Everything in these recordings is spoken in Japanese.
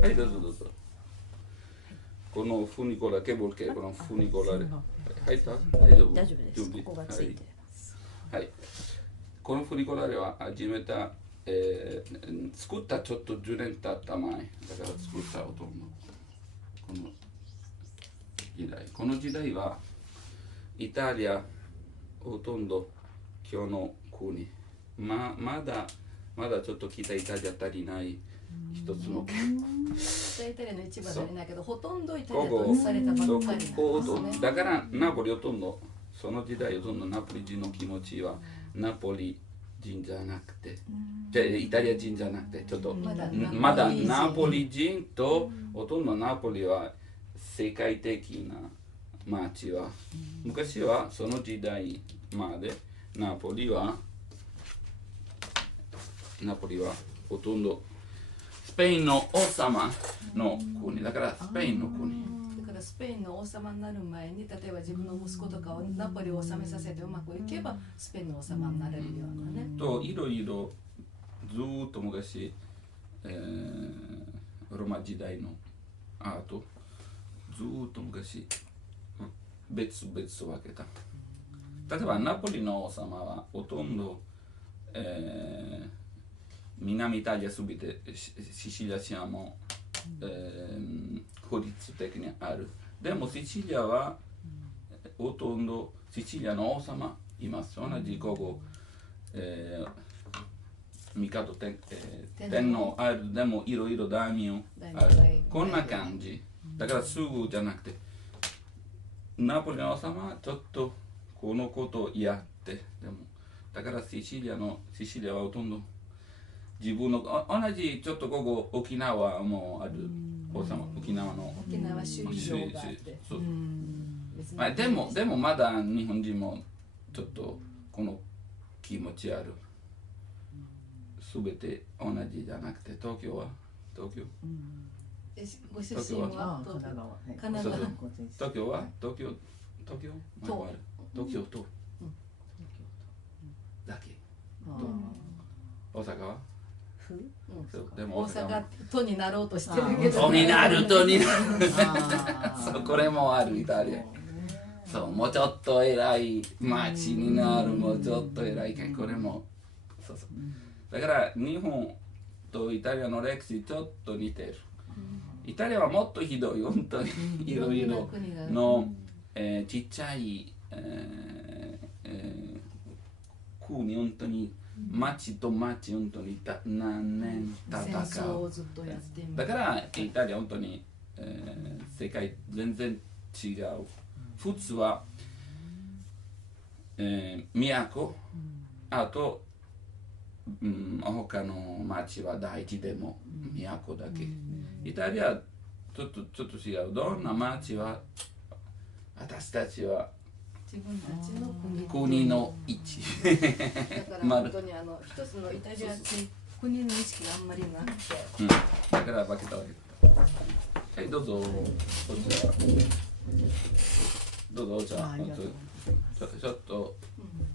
はい、どうぞどうぞ。このフニコラ、ケボルケ、このフニコラで。入った？大丈夫？大丈夫です。ここがついてます。はい。このフニコラでは始めた、作ったちょっと10年経った前、だから作ったほとんど。この時代。この時代は、イタリア、ほとんど今日の国。まだちょっと北イタリア足りない一つの県。北イタリアの一部は足りないけど、ほとんどイタリア統一されたばっかりなんですね。だからナポリほとんど、その時代ほとんどナポリ人の気持ちは、ナポリ人じゃなくて、イタリア人じゃなくて、ちょっとまだナポリ人と、ほとんどナポリは世界的な街は、昔はその時代までナポリはほとんどスペインの王様の国だから、スペインの国だからスペインの王様になる前に、例えば自分の息子とかをナポリを治めさせてうまくいけばスペインの王様になれるようなね。といろいろずっと昔、ロマ時代のアートずっと昔別々分けた。例えばナポリの王様はほとんど、南イタリアすべてシチリアシアも、法律的にある。でもシチリアはほとんどシチリアの王様います。同じここ、帝天皇ある。でもいろいろ大名ある。こんな感じ。だからすぐじゃなくて、ナポリの王様はちょっとこのことをやって、でもだからシチリアはほとんど自分の同じちょっとここ沖縄もある王様、沖縄首里城があって、そうまあ、でもまだ日本人もちょっとこの気持ちある。すべて同じじゃなくて、東京、ご出身は神奈川。神奈川。東京は東京都だけ。大阪はでも大阪都になろうとしてるけど、都になるそう、これもあるイタリア。そう、もうちょっと偉い町になる、もうちょっと偉い県、これもそうだから日本とイタリアの歴史ちょっと似てる。イタリアはもっとひどい、本当にいろいろの、ちっちゃい、国、本当に町と町、本当に何年戦う。だからイタリア本当に、世界全然違う。普通は、都、あと、他の町は大地でも都だけ。イタリアはちょっと違う。どんな町は私たちは自分たちの国の位置。だから本当に一つのイタリア国の意識があんまりなくて。だから分けたわけ。はい、どうぞ。どうぞ、じゃあ、ちょっと、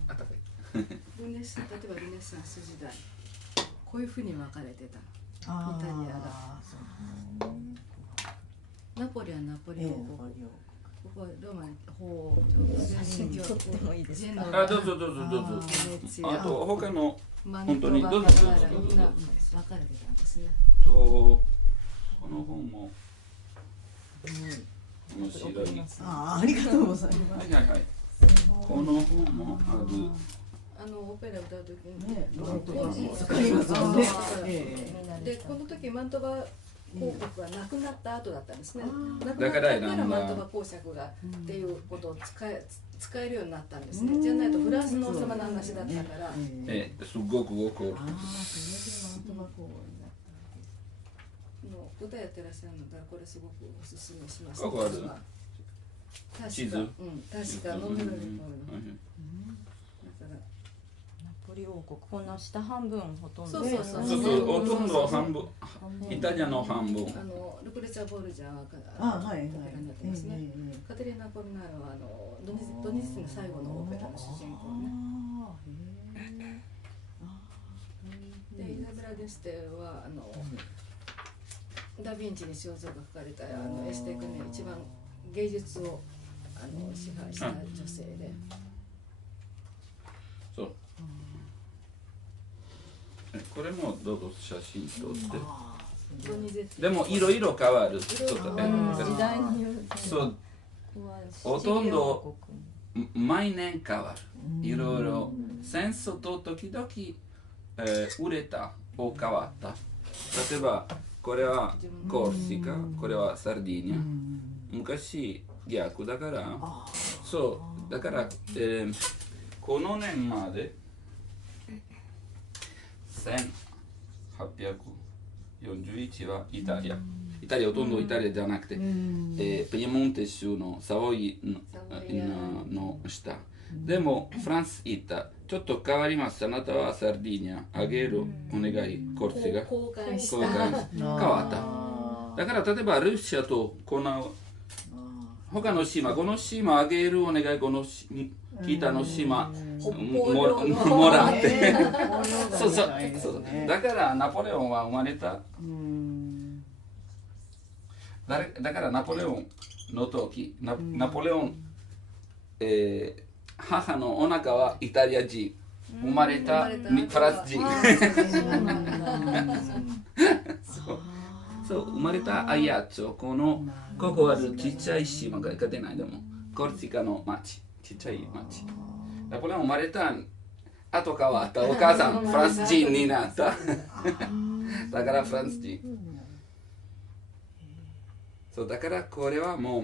あったかい。例えばルネサンス時代、こういうふうに分かれてた。イタリアが。ナポリはナポリ王国。ここはローマに写真撮ってもいいですか？あ、どうぞ。あと他の本当にどうぞ。みんな分かれてたんですね。この本も面白い。ありがとうございます。はい。この本もある。オペラ歌うときに使いますもんね。で、この時マントバ公国がなくなった後だったんですね。なくだかなったからマントバ公爵がっていうことを使えるようになったんですね。じゃないとフランスの王様の話だったから。すごく怒る。歌やってらっしゃるのだからこれすごくおすすめします。ここある。地図。確か飲めるの。ナポリ王国、この下半分ほとんど。ほとんど半分。イタリアの半分。ルクレチャ・ボルジャーがオペラになってますね。カテリーナ・コルナーロはドニツキの最後のオペラの主人公ね。でイザベラ・デステはダ・ヴィンチに肖像が描かれたエステークね、一番芸術を支配した女性で。そう。これもどうぞ写真撮って。でもいろいろ変わる。時代による。そう。ほとんど毎年変わる。いろいろ戦争と時々、売れたを変わった。例えばこれはコルシカ、これはサルディーニャ。昔逆だから、そうだから、この年まで1841はイタリア。イタリアほとんどイタリアじゃなくて、ピエモンテ州のサヴォイの下。でもフランス行った。ちょっと変わります。あなたはサルディーニャあげる。お願い。コルシカ。交換した。変わった。だから例えばロシアとこの他の島、この島あげる。お願い。この北の島もらって。そうそう。だからナポレオンは生まれた。だからナポレオンの時、ナポレオン、母のお腹はイタリア人、生まれたフランス人。そう、生まれたアイアッチョ、ここはちっちゃい島が出ないでも、コルシカの町、ちっちゃい町。ナポレオン生まれた後変わった、お母さんフランス人になった。だからフランス人。そうだからこれはもう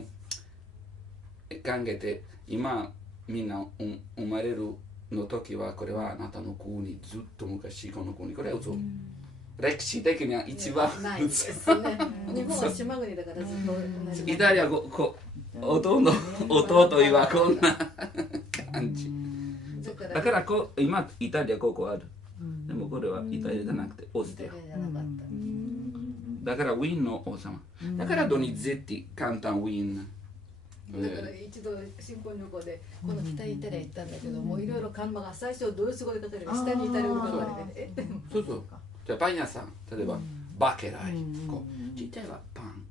考えて、今みんな生まれるの時はこれはあなたの国、ずっと昔この国、これは嘘。歴史的には一番ないですね。日本は島国だからずっとイタリアほとんど弟はこんな感じ。だから今イタリアここある。でもこれはイタリアじゃなくてオーストリア。だからウィーンの王様。だからドニゼッティ簡単ウィーン。だから一度新婚旅行でこの北イタリア行ったんだけども、いろいろ看板が最初ドイツ語で書かれて、下にイタリア語で書かれて、そうそう。じゃあパン屋さん、例えばバケライ、こうちっちゃいはパン。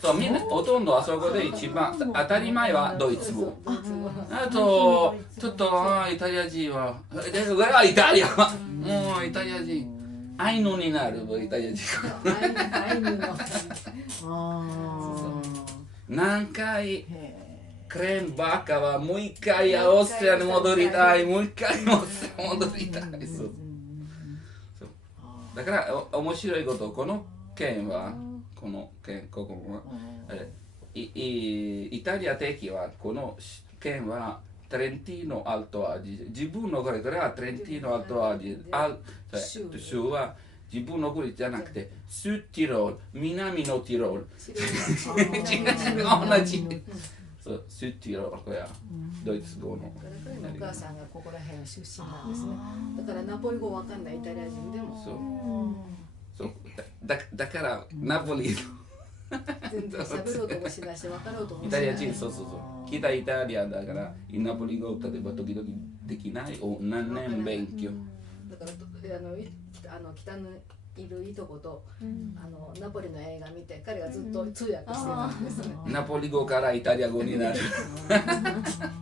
そうみんなほとんどあそこで一番当たり前はドイツ語。あとちょっとイタリア人はイタリアはもうイタリア人。アイヌになるイタリア人。アイヌの。何回クレーンバカはもう一回オーストリアに戻りたい、もう一回オーストリアに戻りたい。そうだから面白いこと、この県はここはイタリア的はこの県はトレンティーノ・アルト・アージ、自分のこれはトレンティーノ・アルト・アージ、州は自分の国じゃなくてスーティロール、南のティロール、同じ。そうスーティロール、これはドイツ語の。お母さんがここら辺出身なんですね。だからナポリ語わかんないイタリア人でも。そうだからナポリ全然喋ろうともしないし、分かろうともしない。イタリア人、そう。北イタリアだから、ナポリ語例えば時々できないを何年勉強。だから北のいるいとこと、ナポリの映画見て、彼がずっと通訳してたんですね。ナポリ語からイタリア語になる。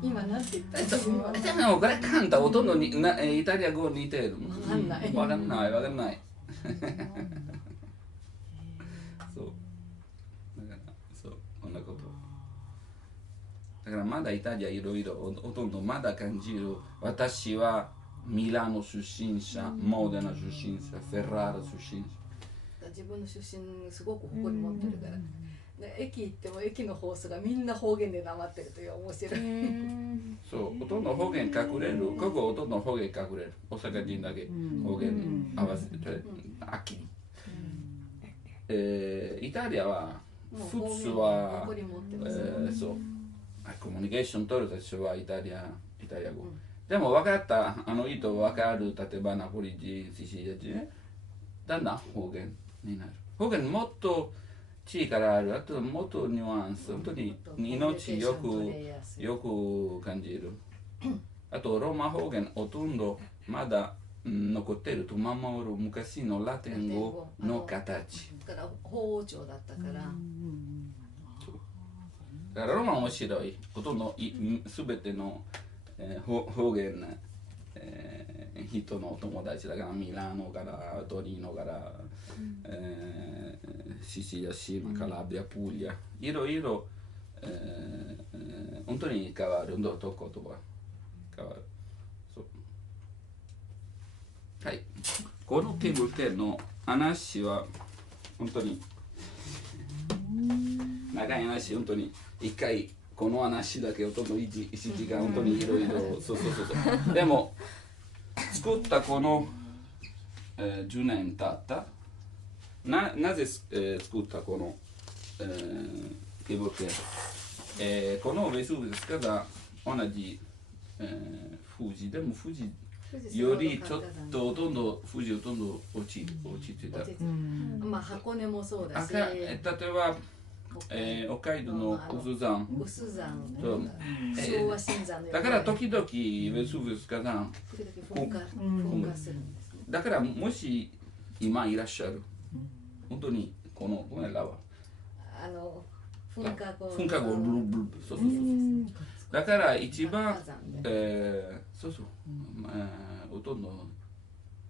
今なんて言ったの？でもこれ簡単、ほとんどイタリア語似てる。分かんない。わかんない。そうだからそうこんなこと。だからまだイタリアいろいろほとんどまだ感じる。私はミラノ出身者、モデナ出身者、フェラーラ出身者。自分の出身すごく誇り持ってるから。駅行っても駅の放送がみんな方言でなまってるという面白い。そうほとんど方言隠れる。ここほとんど方言隠れる。大阪人だけ方言合わせて秋に。イタリアは普通はそうコミュニケーション取るでしょはイタリア語。でも分かった人分かる。例えばナポリ人、シシリア人、だんだん方言になる。方言もっと力ある。あともっとニュアンス、本当に命よく感じる。あとローマ方言ほとんどまだ残ってると守る昔のラテン語の形。だから法王朝だったから。だからロマン面白い。ほとんどすべての、方言、人の友達だからミラノからトリノから、シシリア、シーマ、カラビア、プーリア、いろいろ、本当に変わるんだと言葉変わる。そうはい。このケーブル系の話は本当に長い話、本当に一回この話だけほとんど1時間本当にいろいろそうでも作ったこの、10年経ったなぜ、作ったこの、ケーブル系、このベスブスから同じ、富士でも富士よりちょっとほとんど富士ほとんど落ちてた。まあ箱根もそうだし。例えば北海道の有珠山、昭和新山のだから時々ベスブス火山噴火するんですね。だからもし今いらっしゃる本当にこのラワ噴火後ブルブルそうだから一番ほとんど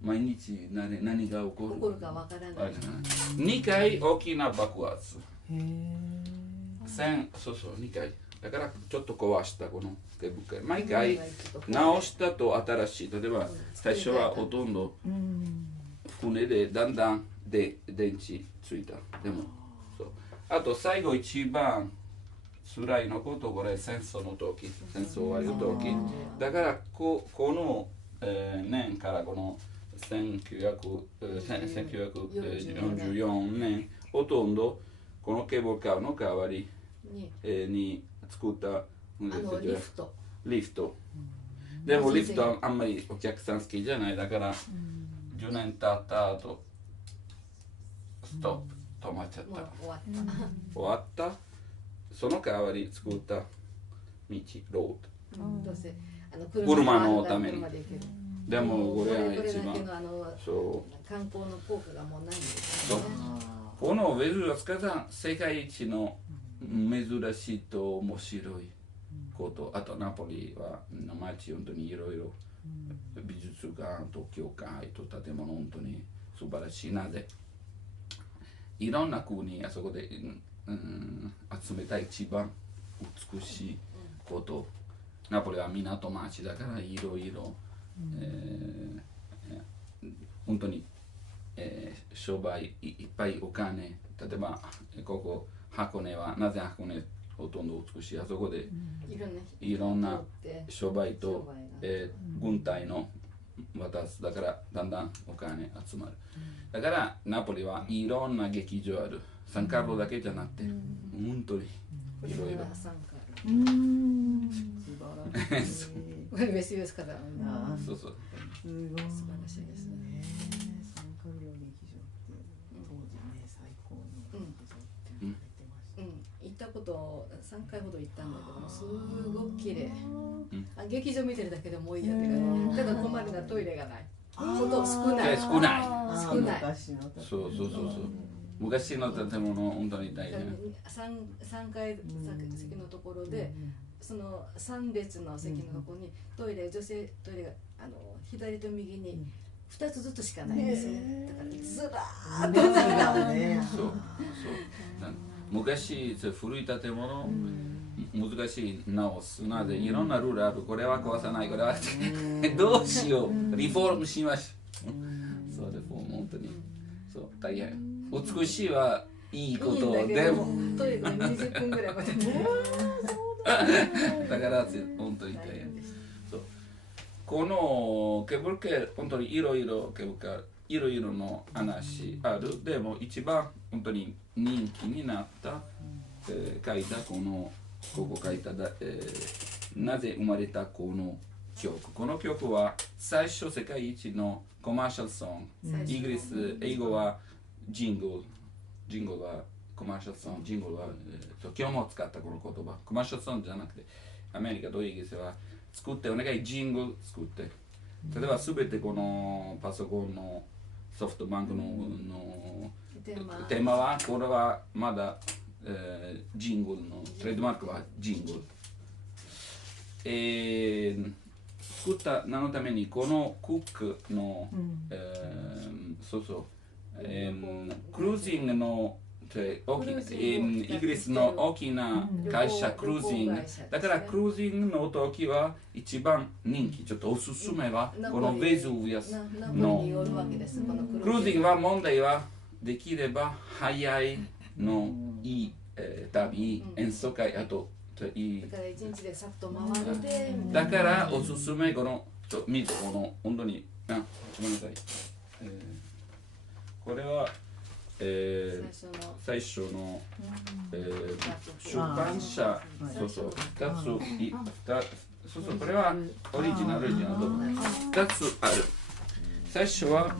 毎日何が起こるかわからない。2回大きな爆発。2回。だからちょっと壊したこのケーブル。毎回直したと新しい。例えば最初はほとんど船でだんだん電池ついた。でもあと最後一番辛いのことこれ戦争の時戦争終わりの時だからこの、年からこの1944年ほとんどこのケーブルカーの代わりに作ったリフトでもリフトあんまりお客さん好きじゃないだから10年経った後ストップ止まっちゃった終わったその代わり作った道ロード車のためにでもこれは一番観光の効果がもうないんですよね。このベスブス火山世界一の珍しいと面白いことあとナポリはの街本当にいろいろ美術館と教会と建物本当に素晴らしいなでいろんな国あそこで、集めた一番美しいことナポリは港町だからいろいろ本当に、商売いっぱいお金例えばここ箱根はなぜ箱根ほとんど美しいあそこでいろんな商売と、軍隊の渡すだからだんだんお金集まる、だからナポリはいろんな劇場あるサンカルロだけじゃなくて、本当にいろいろ素晴らしいベスブス火山そう素晴らしいですね。サンカルロ劇場って当時ね最高の劇場って言ってました。行ったこと3回ほど行ったんだけどもすごく綺麗。劇場見てるだけでもいいやって感じ。ただ困るのはトイレがない。こと少ない。少ない。そう昔の建物本当に大変。3階席のところでその3列の席のところにトイレ女性トイレが左と右に2つずつしかないんですね。だからずらーっと並んで。そう昔古い建物難しい直すなでいろんなルールあるこれは壊さないこれはどうしようリフォームしましょうそうリフォーム本当にそう大変美しいはいいことでもトイレが20分ぐらいまでだから本当に大変そうこのケーブルカー本当にいろいろケーブルカーいろいろの話あるでも一番本当に人気になった、書いたここ書いたなぜ生まれたこの曲は最初世界一のコマーシャルソングイギリス英語はジングルはコマーシャルソングジングルは、今日も使ったこの言葉コマーシャルソングじゃなくてアメリカとイギリスは作ってお願いジングル作って例えば全てこのパソコンのソフトバンクのテーマはこれはまだ、ジングルのトレードマークはジングル。作った何のためにこのクックの、そうそう、クルージングのイギリスの大きな会社クルージングだからクルージングの時は一番人気ちょっとおすすめはこのベズビアスのクルージングは問題はできれば早いのいい旅演奏会あといいだから一日でさっと回ってだからおすすめこの見てこの本当にごめんなさい、これは最初の、出版社、そうそう、そうそう、これはオリジナル2つある。最初は、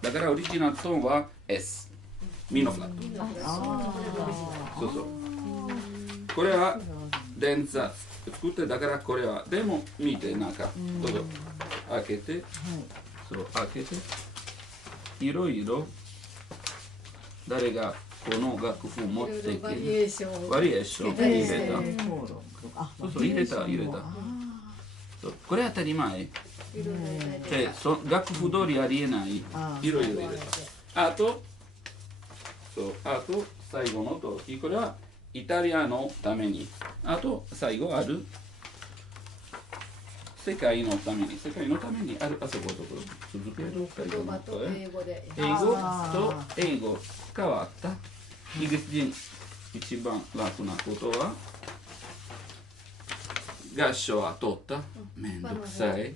だからオリジナルトーンは S、ミのフラット。そうそう。これは連鎖作ってだからこれは、でも見て中、どうぞ、開けて、そう、開けて、いろいろ。誰がこの楽譜を持ってきてバリエーション入れたそうそう入れたそうこれ当たり前で楽譜通りありえないいろいろ入れたあと最後の時これはイタリアのためにあと最後ある世界のためにあるあそこ続ける言葉と英語で英語と英語変わったイギリス人一番楽なことは合唱は取っためんどくさい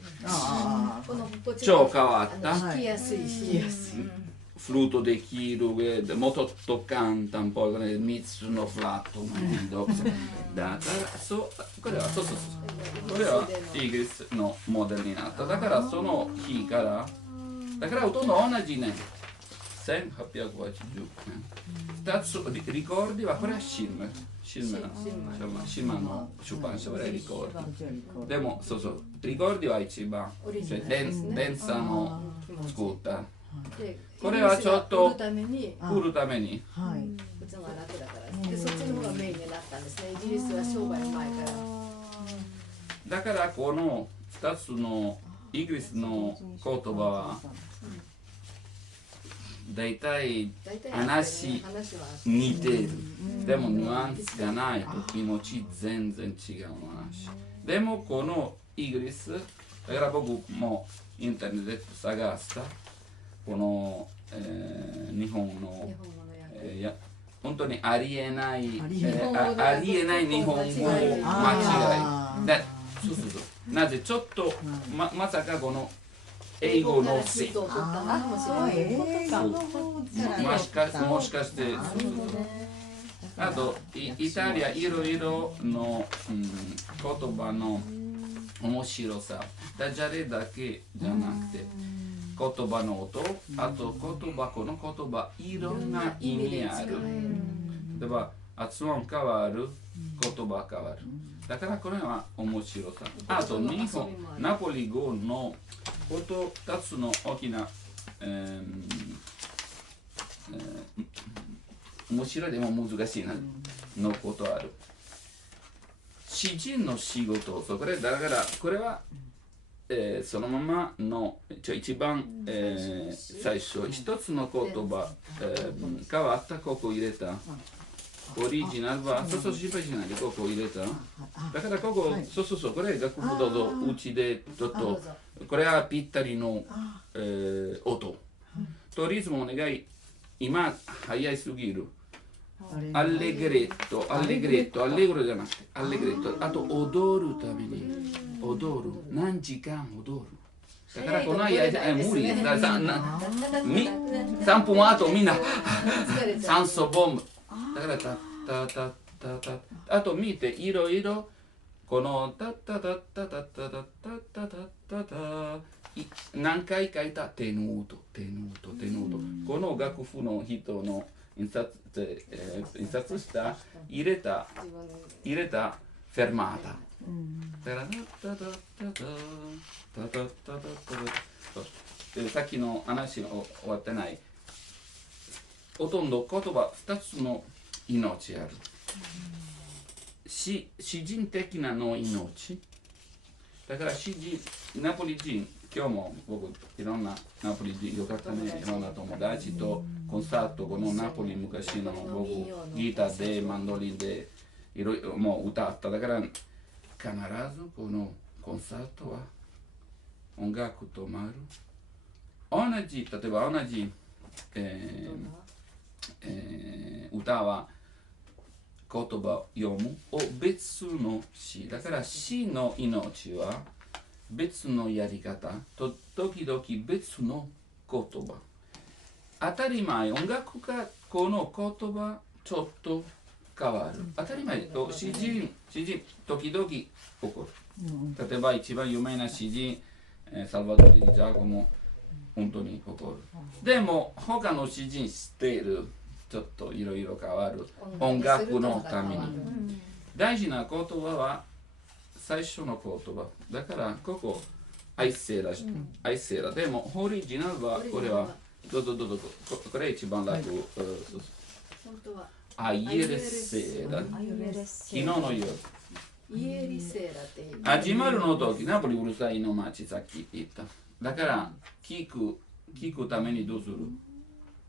超変わった弾きやすいしフルートできる上でもっと簡単っぽい3つのフラットめんどくさいだからこれはこれはイギリスのモデルになっただからその日からだからほとんど同じね1880年2つリコーディはこれはシルマの出版社はリコーディでもそうリコーディは一番連鎖の作ったこれはちょっと売るために打つのが楽だからでそっちの方がメインになったんですねイギリスは商売前からだからこの2つのイギリスの言葉は大体話似てるでもニュアンスがないと気持ち全然違う話でもこのイギリスだから僕もインターネット探したこの、日本の本当にありえない日本語間違いでそうなぜちょっとまさかこの英語のせいもしかしてあとイタリアいろいろの、言葉の面白さダジャレだけじゃなくて言葉の音あとこの言葉いろんな意味ある例えば発音変わる言葉変わるだからこれは面白さあと日本ナポリ語のこと2つの大きな、面白いでも難しいなのことある詩人の仕事それだからこれはそのままの一番、最初一つの言葉、変わったここ入れたオリジナルはそう心配しないでここ入れただからここそうこれ楽譜どうぞうちでちょっとこれはぴったりの、音とリズムお願い今早いすぎるアレグレットじゃなくてアレグレットあと踊るために踊る何時間踊るだからこの間無理だ3分後みんな酸素ボムだからあと見ていろいろこのタタタタタタタタタタタ何回書いたテヌートこの楽譜の人の印刷した入れたフェルマータタラタタタタタタタタタでさっきの話が終わってない。ほとんど言葉2つの命ある。詩人的なの命。だからナポリ人、今日も僕いろんなナポリ人よかったね、いろんな友達とコンサート、このナポリ昔の僕ギターでマンドリンでいろいろもう歌った。だから必ずこのコンサートは音楽と回る。同じ、例えば同じ、歌は言葉を読むを別の詩。だから詩の命は別のやり方と時々別の言葉。当たり前、音楽家この言葉ちょっと変わる。当たり前、詩人時々起こる。例えば一番有名な詩人、サルバドリ・ジャコも本当に起こる。でも他の詩人知っている。ちょっといろいろ変わる。音楽のために。大事な言葉は最初の言葉。だからここ、アイセラ。でも、オリジナルはこれは、どうぞ。これ一番楽。本当はアイエレセラ。昨日の夜。イエリセーラっていう。始まるの時、ナポリうるさいの町、さっき言った。だから聞くためにどうする？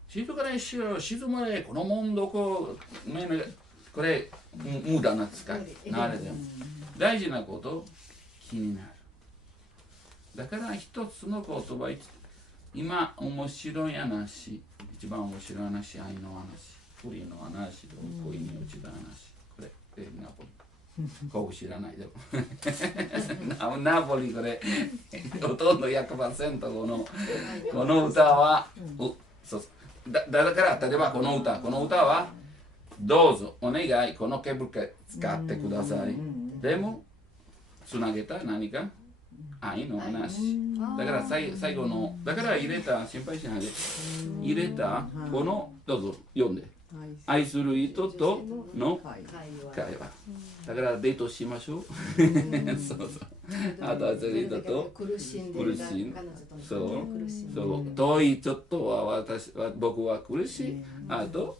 静かにしろ、静まれ、この問答これ無駄な使い。なれでも大事なこと気になる。だから一つの言葉、今面白い話、一番面白い話、愛の話、不倫の話、恋に落ちた話、これナポリ。ここ知らないでもナポリこれほとんど 100% この歌はだから例えばこの歌はどうぞお願いこのケブル使ってください。でもつなげた何か愛の話だから最後のだから入れた心配しないで入れたこのどうぞ読んで愛する人との会話だからデートしましょうそうあと愛する人と苦しんそう遠いちょっとは僕は苦しいあと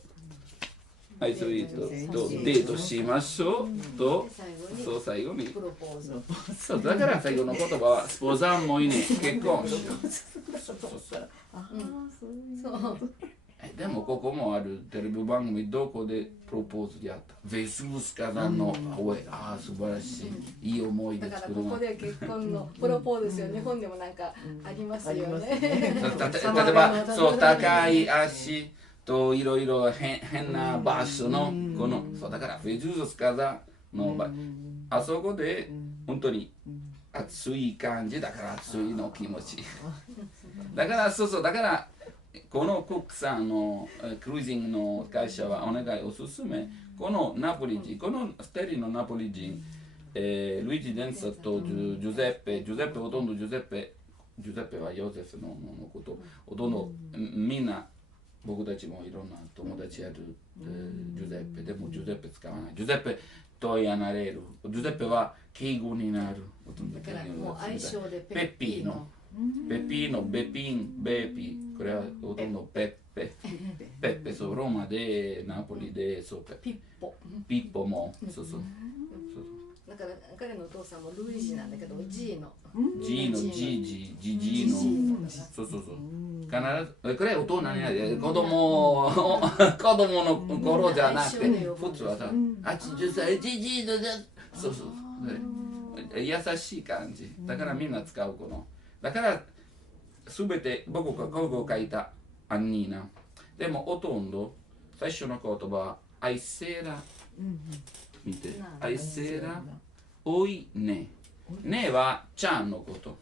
愛する人とデートしましょうとそう最後にそうだから最後の言葉はスポザンもいいね結婚しようそうでもここもあるテレビ番組どこでプロポーズやったベスブスカザンの素晴らしいいい思い出作るだからここで結婚のプロポーズですよ日本でもなんかありますよね例えばそう高い足といろいろ変な場所のこのそうだからベスブスカザのあそこで本当に熱い感じだから熱いの気持ちだからそうだからこのコックさんのクルージングの会社はお願いおすすめこのナポリ人この2人のナポリ人ルイージ・デンサとジュゼッペほとんどジュゼッペはヨゼフのことほとんどみんな僕たちもいろんな友達やるジュゼッペでもジュゼッペ使わないジュゼッペとやなれるジュゼッペは敬語になるだからもう相性でペッピーのベピン、ベーピーこれはほとんどペッペそうローマでナポリでそうピッポもそうだから彼のお父さんもルイージなんだけど G のそう必ずこれ大人になる子供の頃じゃなくて普通はさ80歳ジのそう優しい感じだからみんな使うこのだからすべて僕がここを書いたアンニーナでもほとんど最初の言葉はアイセーラ見てアイセーラおいねねはちゃんのこと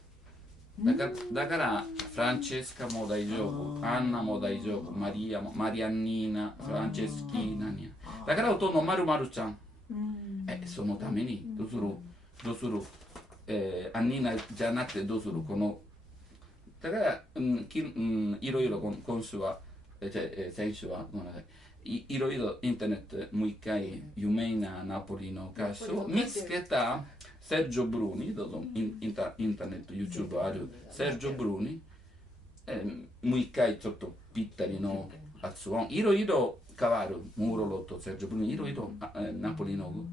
だからフランチェスカも大丈夫アンナも大丈夫マリアンニーナフランチェスキーナニアだからほとんどまるちゃんそのためにどうするアンニーナじゃなくてどうするこのだからいろいろ今週は先週はごめんなさい、いろいろインターネットもう一回有名なナポリの歌手を見つけたセルジョ・ブルーニ、どうぞインターネット YouTube あるセルジョ・ブルーニ、もう一回ちょっとぴったりの発音いろいろ変わる。ムーロロとセルジョ・ブルーニいろいろナポリの語。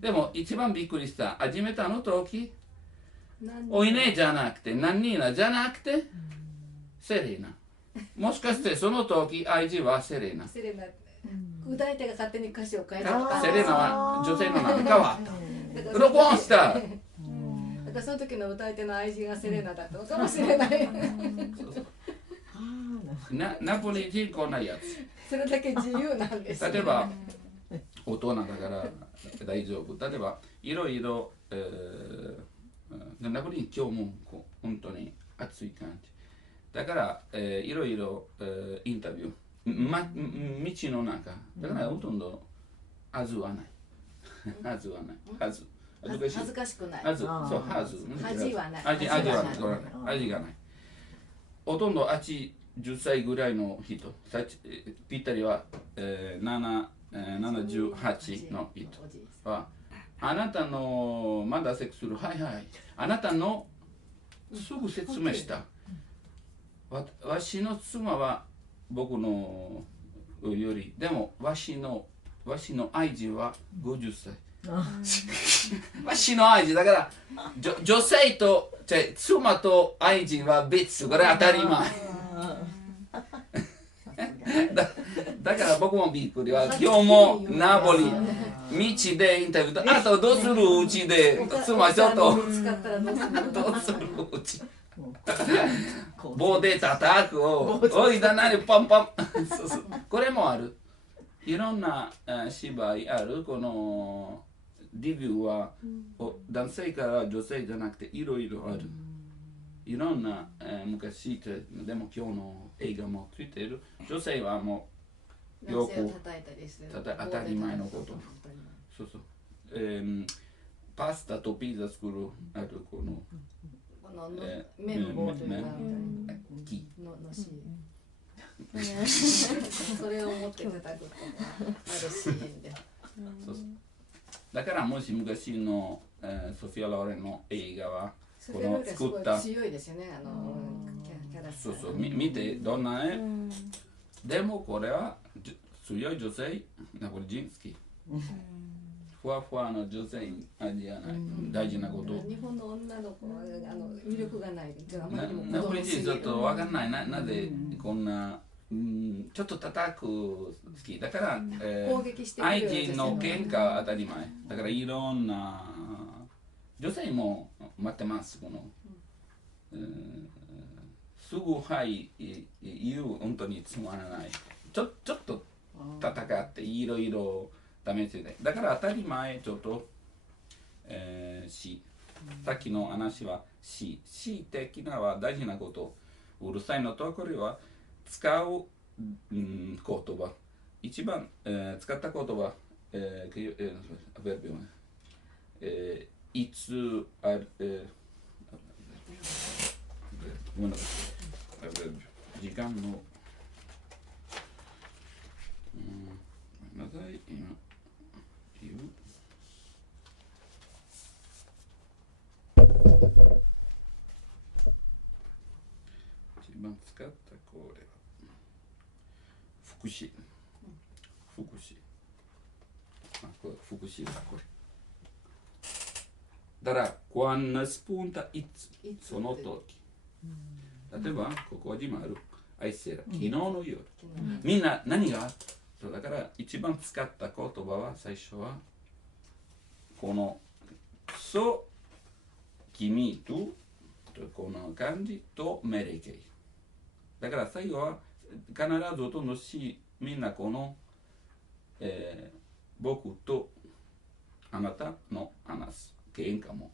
でも一番びっくりした始めたの時おいねじゃなくてナンニーナじゃなくてセレーナ。もしかしてその時愛人はセレーナ。セレナ、歌い手が勝手に歌詞を変えちゃセった。レーナは女性の名前変わった。録音した。だからその時の歌い手の愛人がセレナだったのかもしれない。ナポリ人こんなやつ。それだけ自由なんです、例えば大人だから大丈夫。例えばいろいろナポリ人今日も本当に暑い感じ。だから、いろいろ、インタビュー、道の中、だからほとんどはずはない。はずはない。恥ずかしくない。そう、はず。恥はない。味がない。ほとんど10歳ぐらいの人、ぴったりは、78の人は、あなたのまだセックスする、はいはい、あなたのすぐ説明した。わしの妻は僕のよりでもわしの愛人は50歳わしの愛人だから女性と妻と愛人は別。これ当たり前だから僕もびっくりは今日もナポリ道でインタビューとあとどうするうちで妻ちょっとどうするうち棒で叩くをおいだなにパンパンこれもある。いろんな芝居ある。このリビューは男性から女性じゃなくていろいろある。いろんな昔でも今日の映画もついている。女性はもうよく当たり前のこと。そうそう。パスタとピザ作るあるこの麺棒というかのしそれを持って叩くとかあるシーンでだからもし昔のソフィア・ローレンの映画はこの作った強いですよねキャラクター。そうそう見てどんな絵でもこれは強い女性ナポリ人好き。ふわふわの女性味がない、大事なこと。日本の女の子は魅力がない。ナポリ人ちょっとわかんないなぜこんなちょっと叩く好きだから、愛人の喧嘩は当たり前だからいろんな女性も待ってます。この、すぐはい言う本当につまらないちょっと戦っていろいろダメでだから当たり前ちょっと、さっきの話はC 的なは大事なこと。うるさいのとこれは使う、言葉一番、使った言葉、いつある、ごめんなさい時間のごめんなさい今一番使ったこれは福祉これ福祉だこれだからquando spuntaいつその時例えばここ始まるアイセラ昨日の夜みんな何がそうだから一番使った言葉は最初はこの君とこの漢字と命令形だから最後は必ずほとんどみんなこの、僕とあなたの話す喧嘩も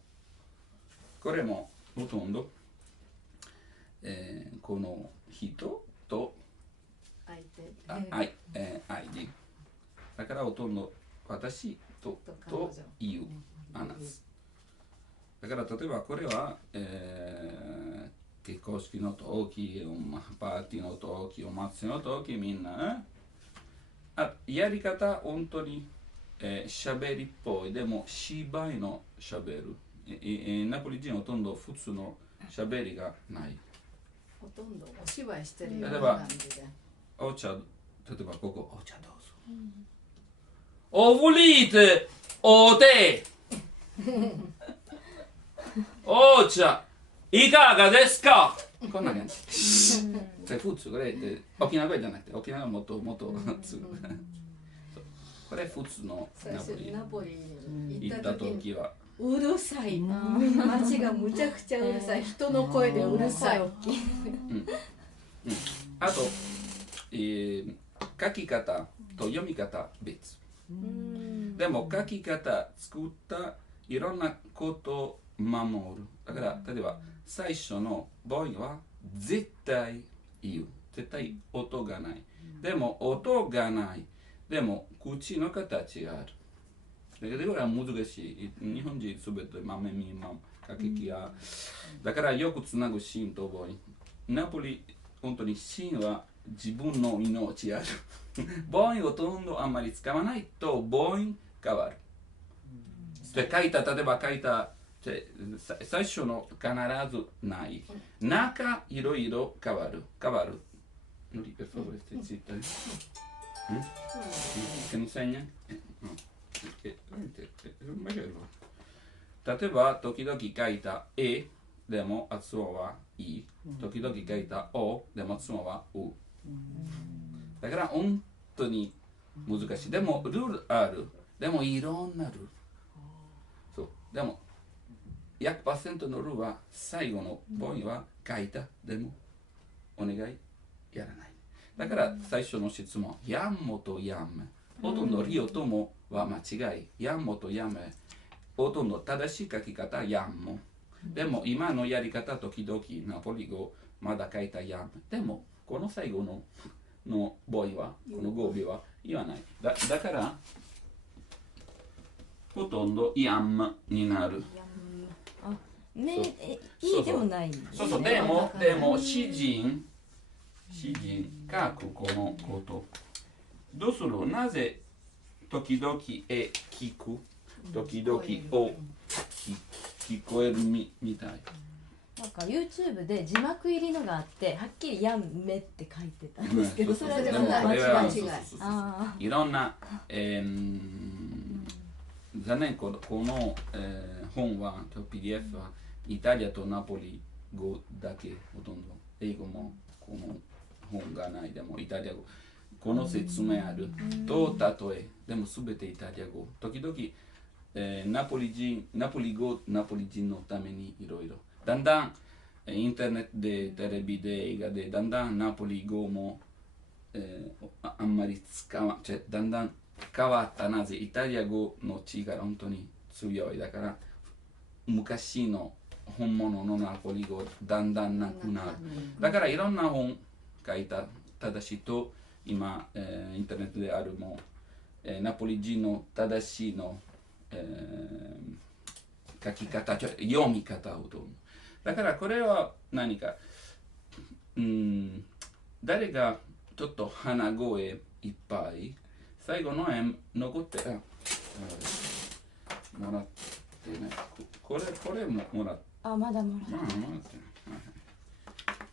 これもほとんど、この人と相手だからほとんど私という話すだから例えばこれは、結婚式の時、パーティーの時、お祭りの時、みんな、やり方、本当に、喋りっぽい。でも、芝居の喋る。ナポリ人はほとんど普通の喋りがない。ほとんどお芝居してるよう例えばな感じで。お茶、例えばここ、お茶どうぞ。おvoleteおてお茶いかがですかこんな感じ。普通これって沖縄じゃなくて沖縄はもっと普通。これ普通の最初にナポリに行った時はうるさい、街がむちゃくちゃうるさい、人の声でうるさい。あと、書き方と読み方別。でも書き方作ったいろんなことを守る。だから例えば最初の母音は絶対言う。絶対音がない。でも音がない。でも口の形がある。だからこれは難しい。日本人すべて豆みま書ききや。だからよくつなぐシーンと母音。ナポリ本当にシーンは自分の命ある。母音をほとんどあんまり使わないと母音変わる。で書いた、例えば書いた最初の必ずない。中いろいろ変わる。Nuri, per favore, stai zitta. Che non sai neanche? No. Perché veramente è un macello. 例えば、時々書いたえでも発音はい時々書いたおでも発音はう。だから本当に難しい。でもルールある。でもいろんなルール。そう。でも 100% のルールは最後の母音は書いた。でもお願いやらない。だから最初の質問、やんもとやんめ。ほとんどリオともは間違い。やんもとやんめ。ほとんど正しい書き方やんも。でも今のやり方時々ナポリ語まだ書いたやん。でもこの最後の母音はこの語尾は言わない。だからほとんどやんになる。いいでもない。そうそう。でも詩人書くこのこと。どうする？なぜ時々聞く時々を聞こえるみたい。なんか YouTube で字幕入りのがあってはっきりやんめって書いてたんですけど、それはでも間違い。いろんな残念この本は PDF はイタリアとナポリ語だけほとんど。英語もこの本がない。でもイタリア語この説明あると例えでもすべてイタリア語。時々ナポリ語ナポリ人のためにいろいろ。だんだんインターネットでテレビで映画でだんだんナポリ語も、あんまりだんだん変わった。なぜイタリア語の力本当に強い。だから昔の本物のナポリ語だんだんなくなる。だからいろんな本書いた正しいと今、インターネットであるも、ナポリ人の正しいの、書き方読み方をどうも。だからこれは何か誰がちょっと鼻声いっぱい最後の円残ってもらってね。これももらってまだもらってもらって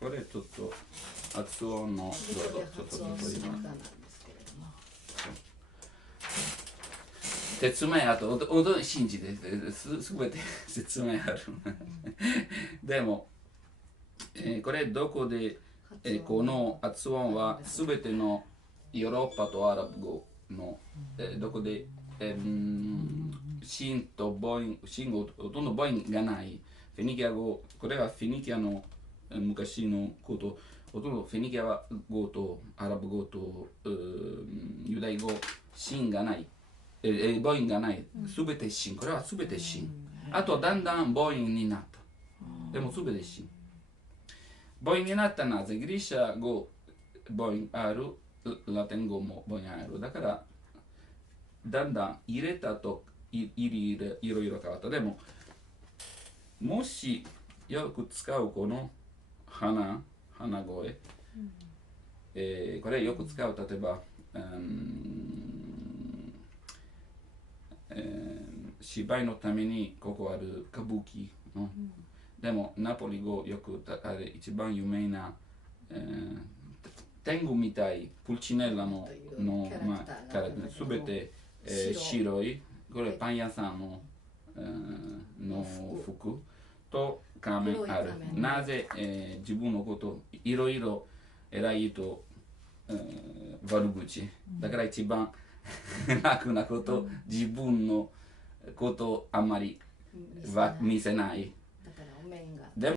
これちょっと発音のどうぞちょっと取ります。説明あと本当に信じてすべて説明あるでも、これどこで、この発音はすべてのヨーロッパとアラブ語の、どこで、シンと母音ほとんど母音がない。フェニキア語、これはフェニキアの昔のこと、ほとんどフェニキア語とアラブ語とユダヤ語、シンがない。母音がない。すべてシン。これはすべてシン。あとだんだん母音になった。でもすべてシン。母音になったなぜギリシャ語母音ある、ラテン語も母音ある。だからだんだん入れたといろいろ変わった。でももしよく使うこの鼻声、これよく使う。例えば、芝居のためにここある歌舞伎の、でもナポリ語よくあれ一番有名な、天狗みたいプルチネッラのキャラクターすべて、白い。これパン屋さんの服と仮面ある。なぜ、自分のこといろいろ偉いと、悪口だから一番楽なこと、自分のことあんまり見せない。だからお面が。でも